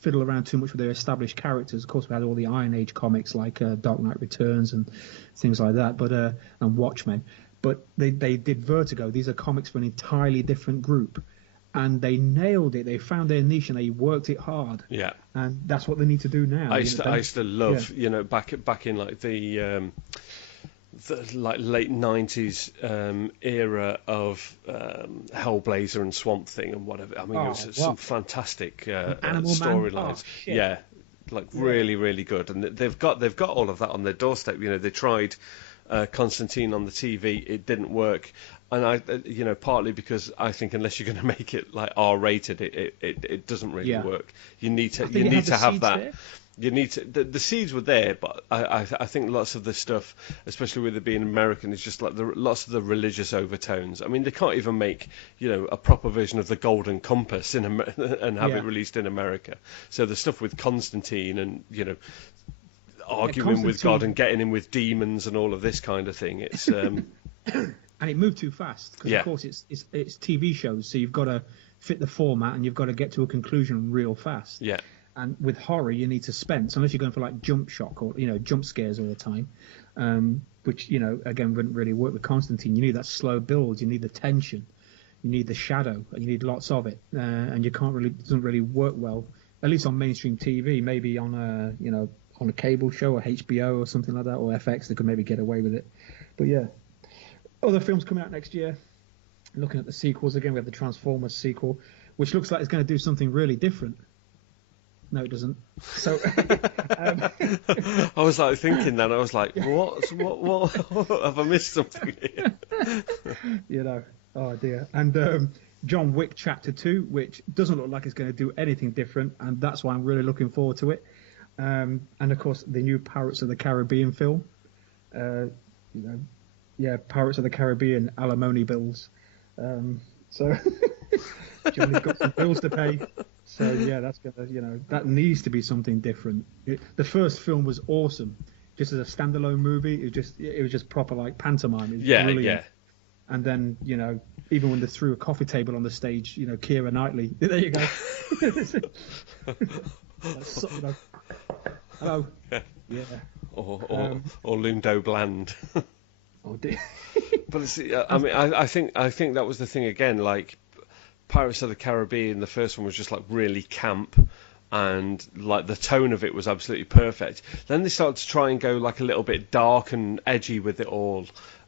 fiddle around too much with their established characters. Of course, we had all the Iron Age comics like Dark Knight Returns and things like that, but and Watchmen. But they did Vertigo. These are comics for an entirely different group, and they nailed it. They found their niche and they worked it hard. Yeah, and that's what they need to do now. I used to love, back in like the like late 90s era of Hellblazer and Swamp Thing and whatever. I mean, it was some fantastic storylines. Really, really good. And they've got all of that on their doorstep. They tried Constantine on the TV, it didn't work. And I, partly because I think unless you're going to make it like R-rated, it doesn't really work. You need to have that. There. You need to. The seeds were there, but I think lots of the stuff, especially with it being American, is just like lots of the religious overtones. I mean, they can't even make a proper version of the Golden Compass and have it released in America. So the stuff with Constantine and arguing with God and getting in with demons and all of this kind of thing, it's. And it moved too fast because, of course, it's TV shows, so you've got to fit the format and you've got to get to a conclusion real fast. Yeah. And with horror, you need suspense, unless you're going for like jump shock or jump scares all the time, which again wouldn't really work with Constantine. You need that slow build, you need the tension, you need the shadow, and you need lots of it, and it doesn't really work well, at least on mainstream TV. Maybe on a cable show or HBO or something like that, or FX, they could maybe get away with it. But yeah. Other films coming out next year. Looking at the sequels again, we have the Transformers sequel, which looks like it's going to do something really different. No, it doesn't. So I was like thinking that. I was like, what have I missed something here? Oh dear. And John Wick Chapter 2, which doesn't look like it's going to do anything different, and that's why I'm really looking forward to it. And of course, the new Pirates of the Caribbean film. Pirates of the Caribbean alimony bills. So Johnny's got some bills to pay. So yeah, that's gonna, that needs to be something different. The first film was awesome, just as a standalone movie. It was just proper like pantomime. It was brilliant. Yeah. And then even when they threw a coffee table on the stage, Keira Knightley. There you go. Hello. Yeah. Or Lundo Bland. Oh dear. But I think that was the thing again. Like Pirates of the Caribbean, the first one was just like really camp, and like the tone of it was absolutely perfect. Then they started to try and go like a little bit dark and edgy with it all,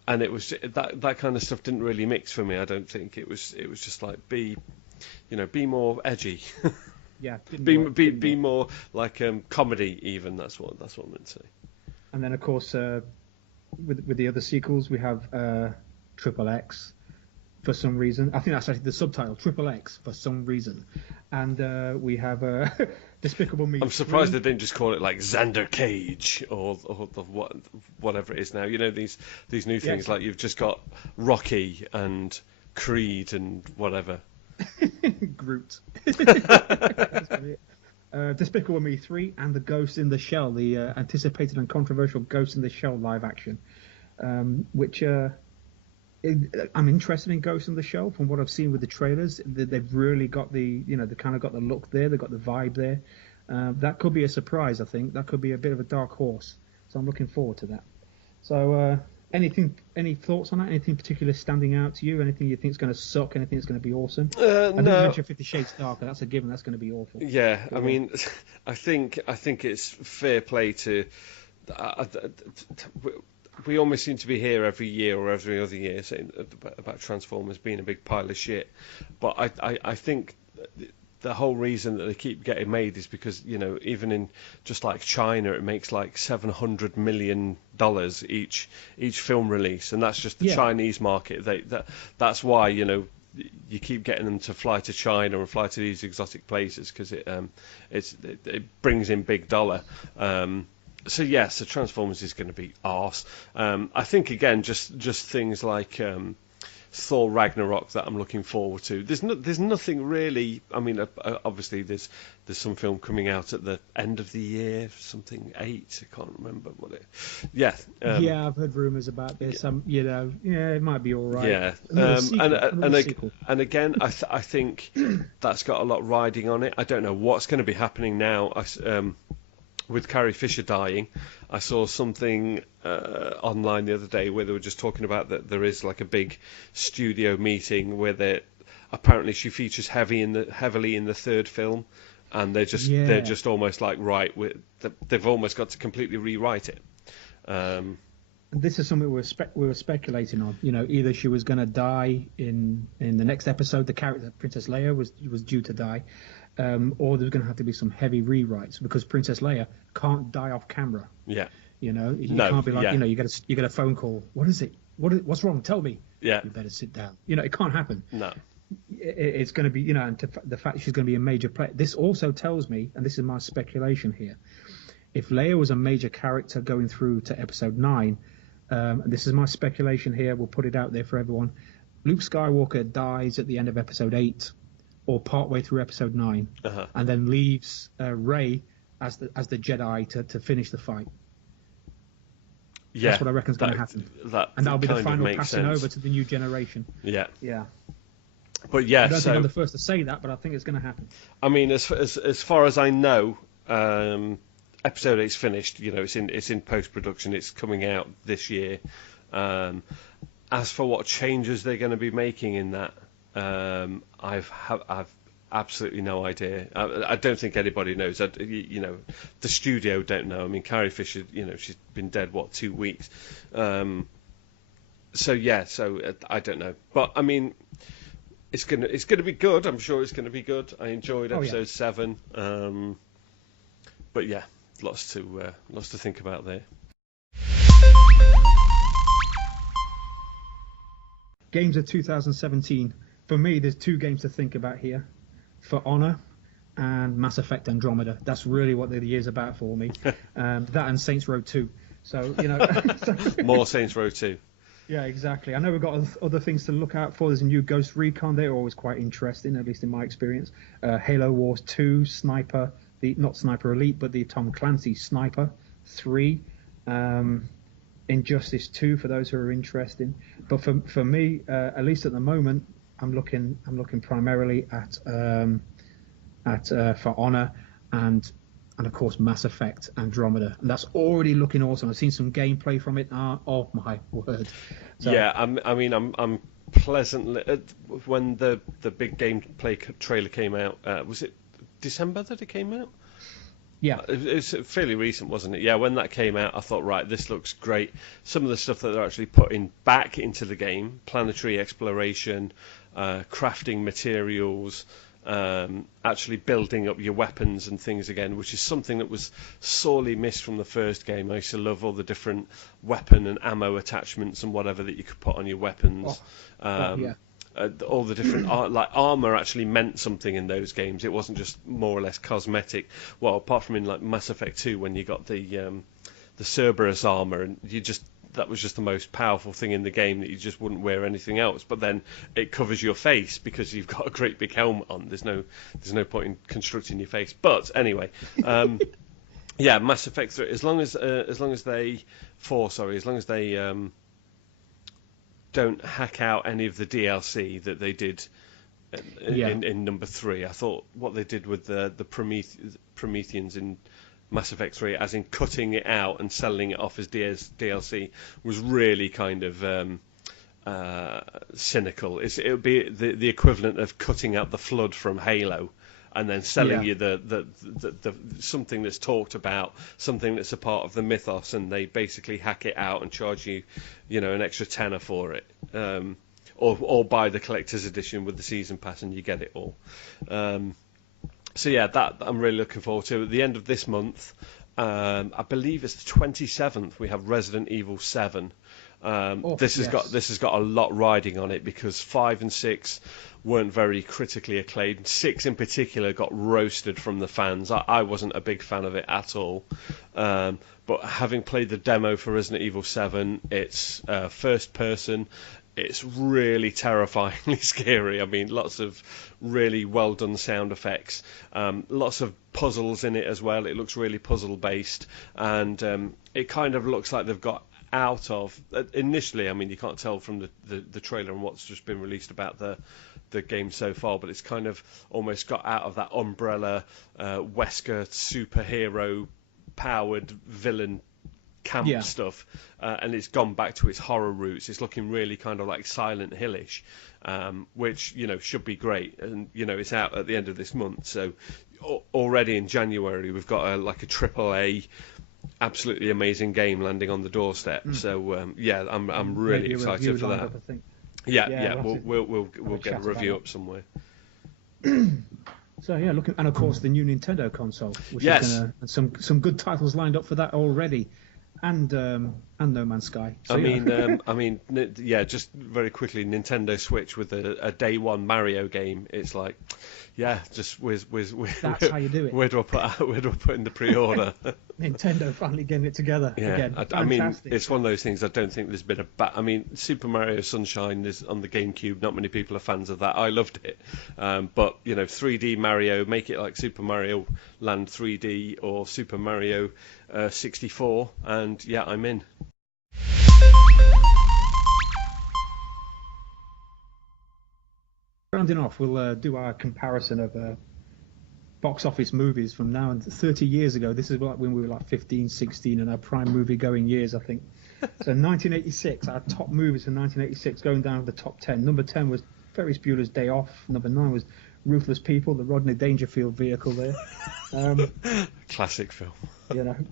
and it was that kind of stuff didn't really mix for me. I don't think it was just like be more edgy. Yeah. Be more like comedy even. That's what I meant to say. And then of course. With the other sequels, we have Triple X for some reason. I think that's actually the subtitle, Triple X for some reason. And we have Despicable Me. I'm surprised they didn't just call it like Xander Cage or whatever it is now. These new things, like you've just got Rocky and Creed and whatever. Groot. Despicable Me 3 and The Ghost in the Shell, the anticipated and controversial Ghost in the Shell live action, which I'm interested in Ghost in the Shell from what I've seen with the trailers. They've really got they kind of got the look there, they've got the vibe there. That could be a surprise, I think. That could be a bit of a dark horse. So I'm looking forward to that. So any thoughts on that? Anything particular standing out to you? Anything you think is going to suck? Anything that's going to be awesome? I didn't mention 50 Shades Darker. That's a given. That's going to be awful. Yeah, I mean, I think it's fair play to. we almost seem to be here every year or every other year saying about Transformers being a big pile of shit. But I think the whole reason that they keep getting made is because, even in just like China, it makes like $700 million each film release, and that's just the Chinese market. That's why, you keep getting them to fly to China and fly to these exotic places, because it brings in big dollar. So yes, the Transformers is going to be arse. I think again, just things like Thor Ragnarok that I'm looking forward to. There's nothing really. I mean, obviously there's some film coming out at the end of the year, something 8. I can't remember what it. Yeah. I've heard rumours about this. It might be all right. Yeah. And again, I think that's got a lot riding on it. I don't know what's going to be happening now. With Carrie Fisher dying, I saw something online the other day where they were just talking about that there is like a big studio meeting where apparently she features heavily in the third film, and they're just almost like they've almost got to completely rewrite it. This is something we were speculating on. Either she was going to die in the next episode, the character Princess Leia was due to die. Or there's going to have to be some heavy rewrites, because Princess Leia can't die off camera. Yeah. You can't be like, you get a phone call. What is it? What's wrong? Tell me. Yeah. You better sit down. It can't happen. No. It's going to be, and the fact she's going to be a major player. This also tells me, and this is my speculation here, if Leia was a major character going through to episode 9, and this is my speculation here, we'll put it out there for everyone. Luke Skywalker dies at the end of episode 8. Or partway through episode 9, and then leaves Rey as the Jedi to finish the fight. Yeah, that's what I reckon is going to happen. And that'll be the final passing over to the new generation. Yeah. Yeah. But yeah, I don't think I'm the first to say that, but I think it's going to happen. I mean, as far as I know, episode 8's finished. It's in post production. It's coming out this year. As for what changes they're going to be making in that. I've absolutely no idea. I don't think anybody knows. The studio don't know. I mean, Carrie Fisher, she's been dead 2 weeks. So I don't know. But I mean, it's gonna be good. I'm sure it's gonna be good. I enjoyed episode 7. But yeah, lots to think about there. Games of 2017. For me, there's 2 games to think about here: For Honor and Mass Effect Andromeda. That's really what the year's about for me. That and Saints Row 2. So more Saints Row 2. Yeah, exactly. I know we've got other things to look out for. There's a new Ghost Recon. They're always quite interesting, at least in my experience. Halo Wars 2, Sniper, not Sniper Elite, but the Tom Clancy Sniper 3. Injustice 2 for those who are interested. But for me, at least at the moment, I'm looking primarily at For Honor and of course Mass Effect Andromeda, and that's already looking awesome. I've seen some gameplay from it. Oh my word! So, yeah, I'm pleasantly when the big gameplay trailer came out. Was it December that it came out? Yeah, it was fairly recent, wasn't it? Yeah, when that came out, I thought, right, this looks great. Some of the stuff that they're actually putting back into the game, planetary exploration, crafting materials, actually building up your weapons and things again, which is something that was sorely missed from the first game. I used to love all the different weapon and ammo attachments and whatever that you could put on your weapons. Yeah. All the different armor actually meant something in those games. It wasn't just more or less cosmetic. Well, apart from in like Mass Effect 2 when you got the Cerberus armor, and that was just the most powerful thing in the game, that you just wouldn't wear anything else. But then it covers your face because you've got a great big helmet on. There's no point in constructing your face. But anyway, yeah, Mass Effect 3. As long as they don't hack out any of the DLC that they did in number 3. I thought what they did with the Prometheans in Mass Effect 3, as in cutting it out and selling it off as DLC, was really kind of cynical. It would be the equivalent of cutting out the Flood from Halo and then selling you the something that's talked about, something that's a part of the mythos, and they basically hack it out and charge you, an extra tenner for it. Or buy the collector's edition with the season pass and you get it all. So yeah, that I'm really looking forward to. At the end of this month, I believe it's the 27th, we have Resident Evil 7. This has got a lot riding on it because 5 and 6 weren't very critically acclaimed. 6 in particular got roasted from the fans. I wasn't a big fan of it at all. But having played the demo for Resident Evil 7, it's first person. It's really terrifyingly scary. I mean, lots of really well done sound effects, lots of puzzles in it as well. It looks really puzzle based, and it kind of looks like they've got out of initially. I mean, you can't tell from the trailer and what's just been released about the game so far, but it's kind of almost got out of that Umbrella Wesker superhero powered villain camp stuff, and it's gone back to its horror roots. It's looking really kind of like Silent Hillish, which should be great. And it's out at the end of this month, so already in January we've got a triple A, absolutely amazing game landing on the doorstep. So I'm really excited for that. We'll get a review up somewhere. So looking, and of course the new Nintendo console, which is some good titles lined up for that already. And No Man's Sky. So, just very quickly, Nintendo Switch with a day one Mario game. It's like, just that's how you do it. Where do I put in the pre-order? Nintendo finally getting it together again. I mean, it's one of those things. I don't think there's been Super Mario Sunshine is on the GameCube. Not many people are fans of that. I loved it, but 3D Mario, make it like Super Mario Land 3D or Super Mario 64, and I'm in. Rounding off, we'll do our comparison of box office movies from now and 30 years ago. This is when we were like 15, 16 in our prime movie going years, I think. So 1986, our top movies from 1986 going down to the top 10. Number 10 was Ferris Bueller's Day Off. Number 9 was Ruthless People, the Rodney Dangerfield vehicle there. Classic film.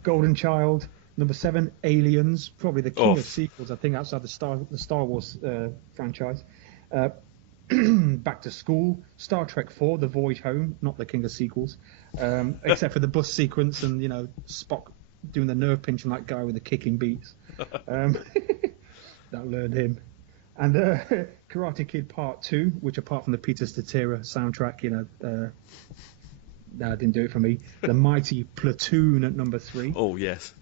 Golden Child. Number 7, Aliens, probably the king of sequels, I think, outside the Star Wars franchise. Back to School, Star Trek 4, The Voyage Home, not the king of sequels, except for the bus sequence and Spock doing the nerve pinch on that guy with the kicking beats. That learned him. And Karate Kid Part 2, which apart from the Peter Cetera soundtrack, didn't do it for me. The Mighty Platoon at number 3. Oh yes.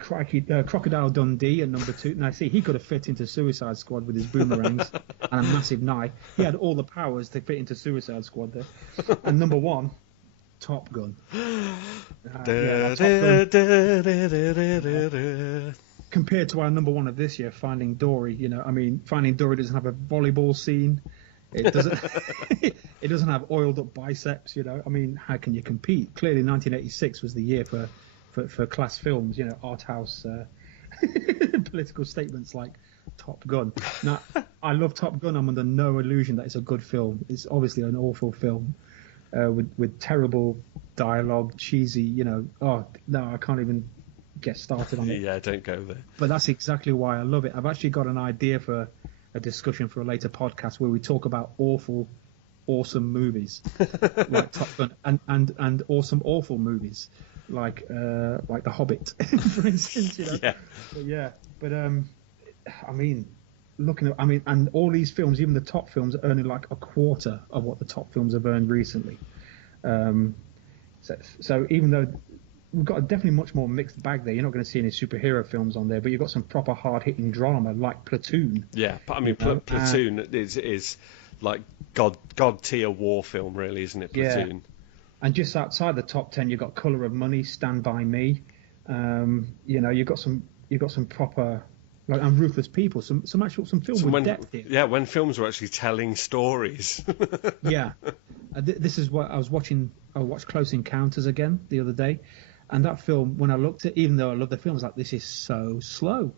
Crocodile Dundee at number 2. Now, see, he could have fit into Suicide Squad with his boomerangs and a massive knife. He had all the powers to fit into Suicide Squad there. And number 1, Top Gun. Compared to our number 1 of this year, Finding Dory. Finding Dory doesn't have a volleyball scene. It doesn't. It doesn't have oiled up biceps. How can you compete? Clearly, 1986 was the year for class films, art house political statements like Top Gun. Now, I love Top Gun. I'm under no illusion that it's a good film. It's obviously an awful film with terrible dialogue, cheesy, oh, no, I can't even get started on it. Yeah, don't go there. But that's exactly why I love it. I've actually got an idea for a discussion for a later podcast where we talk about awesome movies like Top Gun and awful movies. Like The Hobbit, for instance, and all these films, even the top films, are earning like a quarter of what the top films have earned recently. So even though we've got a definitely much more mixed bag there, you're not going to see any superhero films on there, but you've got some proper hard-hitting drama like Platoon. Yeah, but Platoon is like God tier war film, really, isn't it? Platoon. Yeah. And just outside the top 10, you've got Colour of Money, Stand By Me. You've got some proper, and Ruthless People, some films with depth here. Yeah, when films were actually telling stories. Yeah, this is what I was watching. I watched Close Encounters again the other day, and that film, when I looked at, even though I love the film, I was like, this is so slow,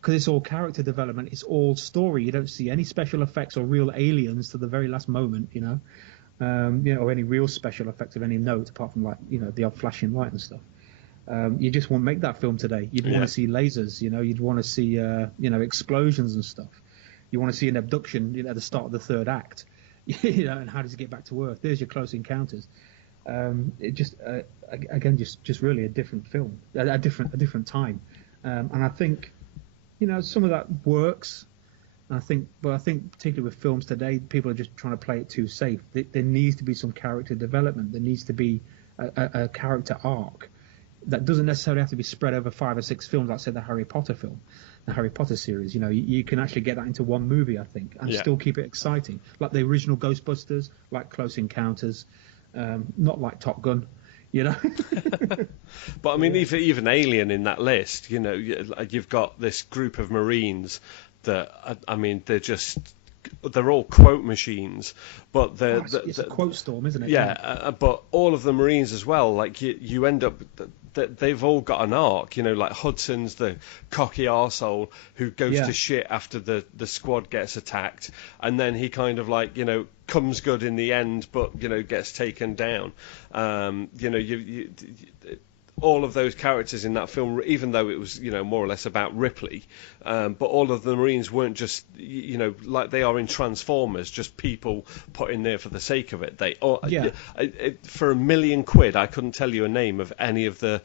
because it's all character development, it's all story. You don't see any special effects or real aliens to the very last moment, or any real special effects of any note, apart from the odd flashing light and stuff. You just won't make that film today. You'd want to see lasers, you'd want to see explosions and stuff. You want to see an abduction at the start of the third act, and how does it get back to Earth? There's your Close Encounters. It just just really a different film, a different time, and I think some of that works. And I think particularly with films today, people are just trying to play it too safe. There needs to be some character development. There needs to be a character arc that doesn't necessarily have to be spread over 5 or 6 films, like say the Harry Potter series. You can actually get that into one movie, I think, and still keep it exciting, like the original Ghostbusters, like Close Encounters, not like Top Gun. But I mean, even Alien in that list, you've got this group of Marines that, I mean, they're all quote machines, but it's a quote storm, isn't it? Yeah, but all of the Marines as well, like you end up they've all got an arc, like Hudson's the cocky arsehole who goes to shit after the squad gets attacked, and then he kind of comes good in the end, but gets taken down. All of those characters in that film, even though it was more or less about Ripley, but all of the Marines weren't just like they are in Transformers, just people put in there for the sake of it. For £1 million, I couldn't tell you a name of any of the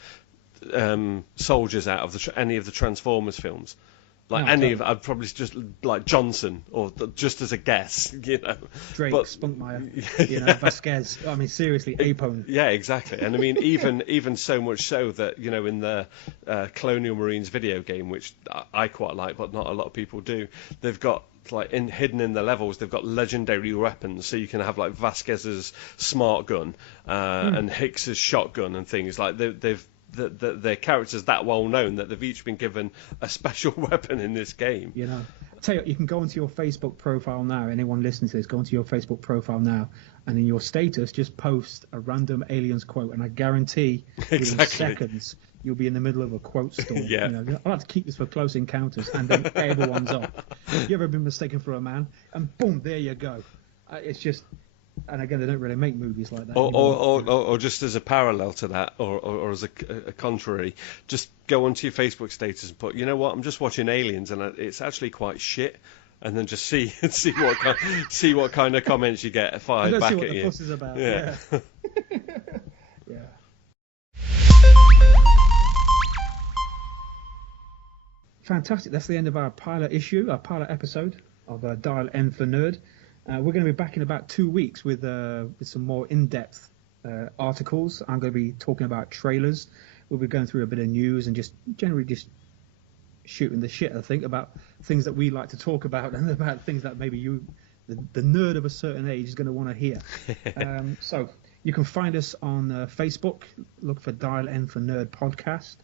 soldiers out of any of the Transformers films. I'd probably just like Johnson, or just as a guess, Drake, Spunkmeyer, Vasquez. I mean, seriously, Apone. Yeah, exactly. And I mean, even so much so that in the Colonial Marines video game, which I quite like, but not a lot of people do, they've got hidden in the levels, they've got legendary weapons, so you can have like Vasquez's smart gun and Hicks's shotgun and things like their characters that well known that they've each been given a special weapon in this game. I tell you what, you can go onto your Facebook profile now. Anyone listening to this, go onto your Facebook profile now, and in your status, just post a random Aliens quote, and I guarantee within seconds you'll be in the middle of a quote storm. I like to keep this for Close Encounters, and then everyone's off. You ever been mistaken for a man? And boom, there you go. It's just. And again, they don't really make movies like that. Or just as a parallel to that, or as a contrary, just go onto your Facebook status and put, I'm just watching Aliens, and it's actually quite shit, and then just see what kind of comments you get fired back at you. See what the fuss is about. Yeah. Fantastic. That's the end of our pilot episode of Dial N for Nerd. We're going to be back in about 2 weeks with some more in-depth articles. I'm going to be talking about trailers. We'll be going through a bit of news and just generally just shooting the shit, I think, about things that we like to talk about and about things that maybe the nerd of a certain age, is going to want to hear. So you can find us on Facebook. Look for Dial N for Nerd Podcast.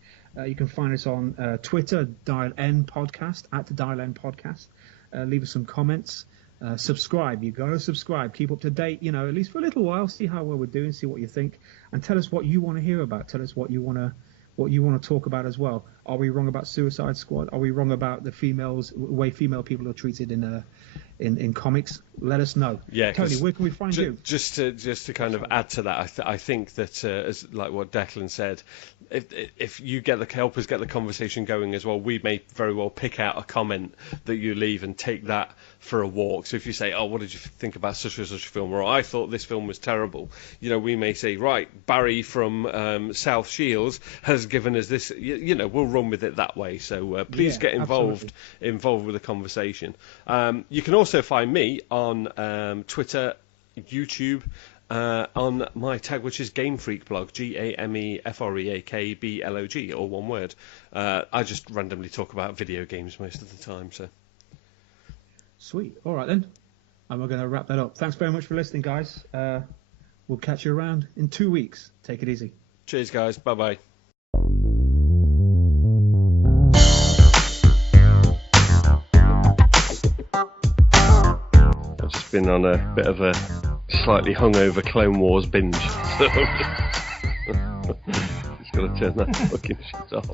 You can find us on Twitter, Dial N Podcast, @Dial N Podcast. Leave us some comments. Subscribe. You've got to subscribe. Keep up to date, at least for a little while. See how well we're doing. See what you think, and tell us what you want to hear about. Tell us what you want to talk about as well. Are we wrong about Suicide Squad? Are we wrong about the way female people are treated in comics? Let us know. Yeah, Tony, where can we find you? Just to kind of add to that, I think that as like what Declan said, if you help us get the conversation going as well, we may very well pick out a comment that you leave and take that for a walk. So if you say, what did you think about such and such a film, or I thought this film was terrible, we may say, right, Barry from South Shields has given us this, we'll run with it that way. So please get involved with the conversation. You can also find me on Twitter, YouTube, on my tag, which is Game Freak Blog, GameFreakBlog, all one word. I just randomly talk about video games most of the time. So sweet. All right then, and we're going to wrap that up. Thanks very much for listening, guys. We'll catch you around in 2 weeks. Take it easy. Cheers, guys. Bye bye. I've just been on a bit of a slightly hungover Clone Wars binge, so just got to turn that fucking shit off.